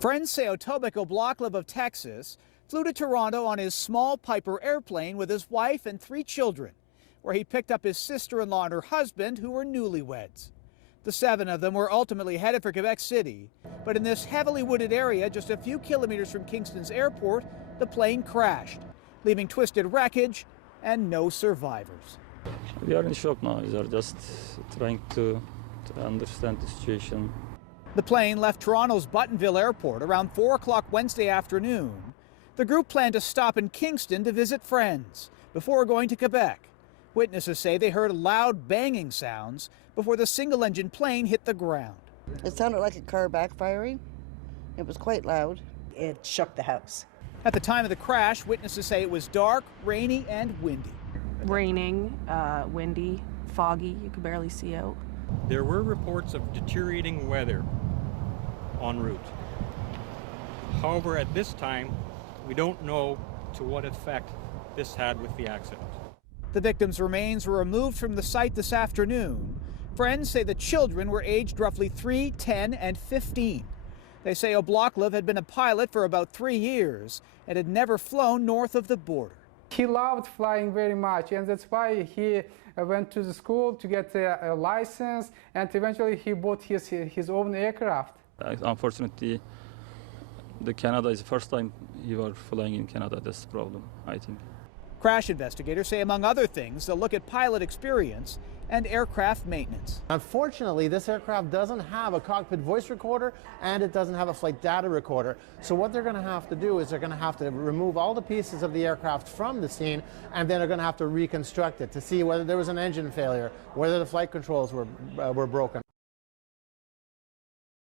Friends say Otobek Oblaklev of Texas flew to Toronto on his small Piper airplane with his wife and 3 children, where he picked up his sister-in-law and her husband, who were newlyweds. The 7 of them were ultimately headed for Quebec City, but in this heavily wooded area just a few kilometers from Kingston's airport, the plane crashed, leaving twisted wreckage and no survivors. We are in shock now. We are just trying to understand the situation. The plane left Toronto's Buttonville Airport around 4 o'clock Wednesday afternoon. The group planned to stop in Kingston to visit friends before going to Quebec. Witnesses say they heard loud banging sounds before the single-engine plane hit the ground. It sounded like a car backfiring. It was quite loud. It shook the house. At the time of the crash, witnesses say it was dark, rainy, and windy. Raining, windy, foggy, you could barely see out. There were reports of deteriorating weather en route. However, at this time, we don't know to what effect this had with the accident. The victims' remains were removed from the site this afternoon. Friends say the children were aged roughly 3, 10, and 15. They say Oblaklev had been a pilot for about 3 years and had never flown north of the border. He loved flying very much, and that's why he went to the school to get a license, and eventually he bought his own aircraft. Unfortunately, Canada is the first time you are flying in Canada. That's the problem, I think. Crash investigators say, among other things, they'll look at pilot experience and aircraft maintenance. Unfortunately, this aircraft doesn't have a cockpit voice recorder and it doesn't have a flight data recorder. So what they're going to have to do is they're going to have to remove all the pieces of the aircraft from the scene, and then they're going to have to reconstruct it to see whether there was an engine failure, whether the flight controls were broken.